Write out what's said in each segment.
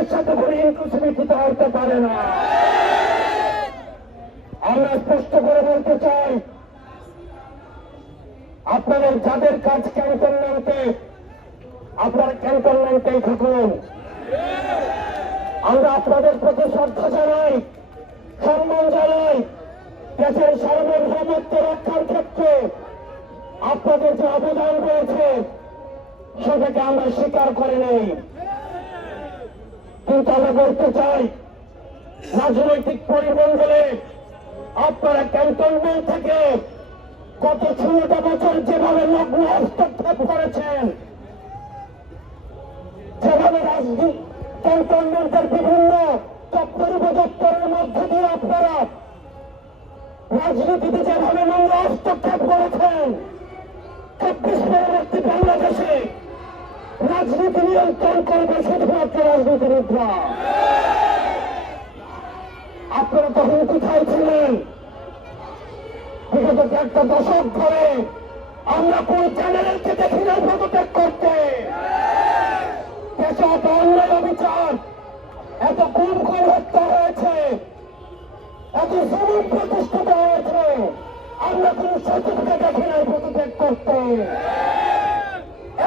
সকলের সাথে কোনো ইনক্লুসিভিটি হতে পারে না। আমরা স্পষ্ট করে বলতে চাই, আপনাদের যাদের কাজ ক্যান্টনমেন্টে, আপনারা ক্যান্টনমেন্টেই থাকুন। আমরা আপনাদের প্রতি শ্রদ্ধা জানাই, সম্মান জানাই। দেশের সার্বভৌমত্ব রক্ষার ক্ষেত্রে আপনাদের যে অবদান রয়েছে সেটাকে আমরা স্বীকার করে নেই। কিন্তু আমরা বলতে চাই, রাজনৈতিক পরিমণ্ডলে আপনারা ক্যান্টনমেন্ট থেকে গত 16টা বছর যেভাবে লগ্ন হস্তক্ষেপ করেছেন, যেভাবে ক্যান্টনমেন্টের বিভিন্ন দপ্তর উপদপ্তরের মধ্য দিয়ে আপনারা রাজনীতিতে যেভাবে নোংরা হস্তক্ষেপ করেছেন, 24 পরবর্তী বাংলাদেশে রাজনীতি নিয়ন্ত্রণ করবে শুধুমাত্র রাজনীতিবিদরা। আপনারা তখন কোথায় ছিলেন? বিগত একটা দশক ধরে আমরা কোন চ্যানেলকে দেখি না পদত্যাগ করতে। দেশে এত অন্যায় অবিচার, এত খুন হত্যা হয়েছে, এত জুলুম প্রতিষ্ঠিত হয়েছে, আমরা কোন সচেতনতা দেখি নাই পদত্যাগ করতে।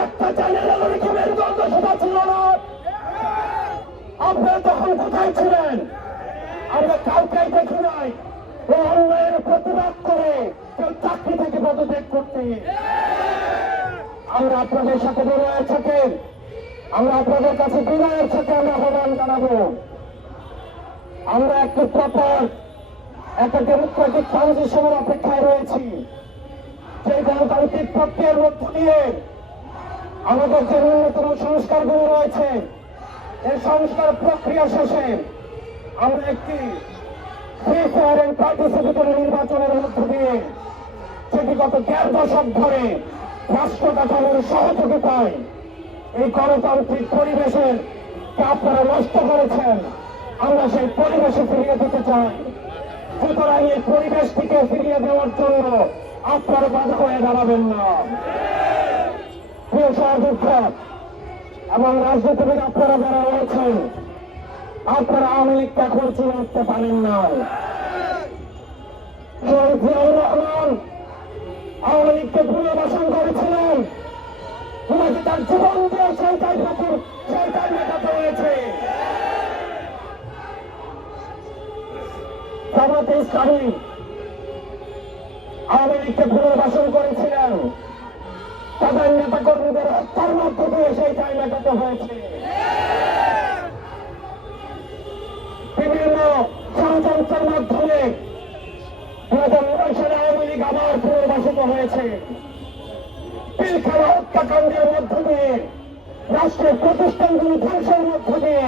একটা চ্যানেলের অনেকের দ্বন্দ্ব সভা ছিল না। আপনারা তখন কোথায় ছিলেন? আমরা কাউকে দেখি নাই ও অন্যায়ের প্রতিবাদ করে কেউ চাকরি থেকে পদত্যাগ করতে। আমরা আপনাদের সাথে বিনয়ের সাথে, আমরা আপনাদের কাছে বিনয়ের সাথে আমরা আহ্বান জানাবো। আমরা একটি প্রপার একটা ডেমোক্রেটিক ট্রানজিশনের অপেক্ষায় রয়েছি। যে গণতান্ত্রিক প্রক্রিয়ার মধ্য দিয়ে আমাদের যে ন্যূনতম সংস্কারগুলো রয়েছে, এই সংস্কার প্রক্রিয়া শেষে আমরা একটি ফ্রি ফেয়ার এন্ড পার্টিসিপেটরি নির্বাচনের মধ্য দিয়ে, যেটি গত 1.5 দশক ধরে রাষ্ট্র কাঠামোর সহযোগিতায় এই গণতান্ত্রিক পরিবেশের আপনারা নষ্ট করেছেন, আমরা সেই পরিবেশে ফিরিয়ে দিতে চাই। সুতরাং এই পরিবেশটিকে ফিরিয়ে দেওয়ার জন্য আপনারা বাধা হয়ে দাঁড়াবেন না। প্রিয় সহযোদ্ধা এবং রাজনীতিবিদ আপনারা যারা রয়েছেন, আপনারা আওয়ামী লীগকে এখন চিনতে পারেন না। শহীদ জিয়াউর রহমান আওয়ামী লীগকে পুনর্বাসন করেছিলেন, ওনাকে তার জীবন দিয়ে সেইটাই মেটাতে হয়েছে। জামাতে ইসলামী আওয়ামী লীগকে পুনর্বাসন করেছিলেন, তাদের নেতা কর্মীদের হত্যার মধ্য দিয়ে সেইটাই মেটাতে হয়েছে। বিভিন্ন ষড়যন্ত্রের মাধ্যমে 2009 সালে আওয়ামী লীগ আবার পুনর্বাসিত হয়েছে। পিলখানা হত্যাকাণ্ডের মধ্য দিয়ে, রাষ্ট্রের প্রতিষ্ঠানগুলি ধ্বংসের মধ্য দিয়ে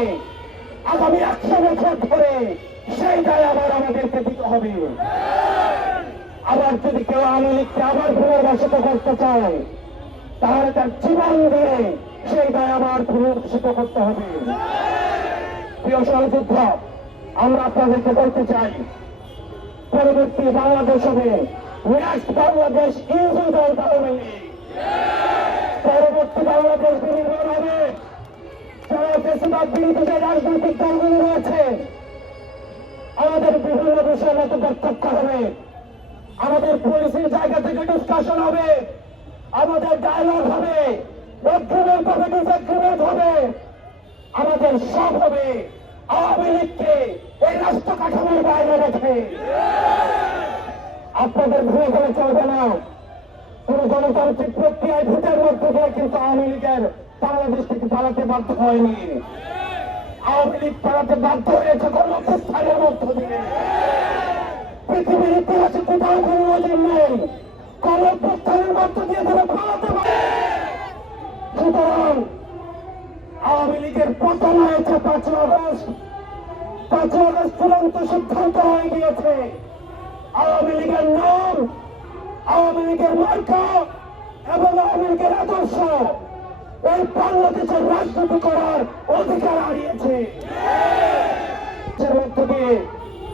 আগামী 100 বছর ধরে সেই দায় আবার আমাদেরকে দিতে হবে। আবার যদি কেউ আওয়ামী লীগকে আবার পুনর্বাসিত করতে চায়, তাহলে তার জীবন দিয়ে সেই দায় আবার পুনর্বাসিত করতে হবে। প্রিয় সহযোদ্ধা, আমরা আপনাদেরকে বলতে চাই, পরবর্তী বাংলাদেশ হবে next Bangladesh is without Awami League. পরবর্তী বাংলাদেশ বিনির্মাণ হবে যারা বেশিরভাগ বিরোধী যে রাজনৈতিক দলগুলো রয়েছে, আমাদের বিভিন্ন বিষয়ের মতো পার্থক্য হবে, আমাদের পলিসির জায়গা থেকে ডিসকাশন হবে, আমাদের ডায়লগ হবে, এগ্রিমেন্ট হবে, ডিসএগ্রিমেন্ট হবে, আমাদের সব হবে আওয়ামী লীগকে এই রাষ্ট্র কাঠামোর বাইরে রেখে। আপনাদের ভুলে গেলে চলবে না। কোন গণতান্ত্রিক প্রক্রিয়ায় ভোটের মধ্য দিয়ে কিন্তু আওয়ামী লীগের বাংলাদেশ থেকে পালাতে বাধ্য হয়নি। আওয়ামী লীগ পালাতে বাধ্য হয়েছে গণঅভ্যুত্থানের মধ্য দিয়ে। পৃথিবীর ইতিহাসে কোথাও কোন নজির নেই গণঅভ্যুত্থানের মধ্য দিয়ে তারা পালাতে পারে। সুতরাং আওয়ামী লীগের পতন হয়েছে 5 আগস্ট। 5 আগস্ট চূড়ান্ত সিদ্ধান্ত হয়ে গিয়েছে। আওয়ামী লীগের নাম, আওয়ামী লীগের মার্কা এবং আওয়ামী লীগের আদর্শ এই বাংলাদেশের রাজনীতি করার অধিকার হারিয়েছে। এর মধ্য দিয়ে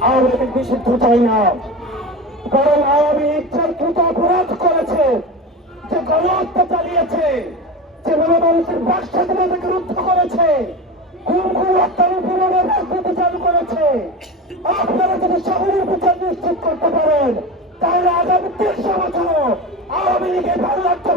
আওয়ামী লীগ নিষিদ্ধ চাই না, বরং আওয়ামী লীগ কৃত অপরাধ করেছে, যে গণহত্যা চালিয়েছে, যে মানুষের বাক স্বাধীনতাকে রুদ্ধ করেছে, খুন হত্যা আপনারা যদি শহরের বিচার নিশ্চিত করতে পারেন তাহলে আগামী 300 বছর আওয়ামী লীগের ভালো লাগতে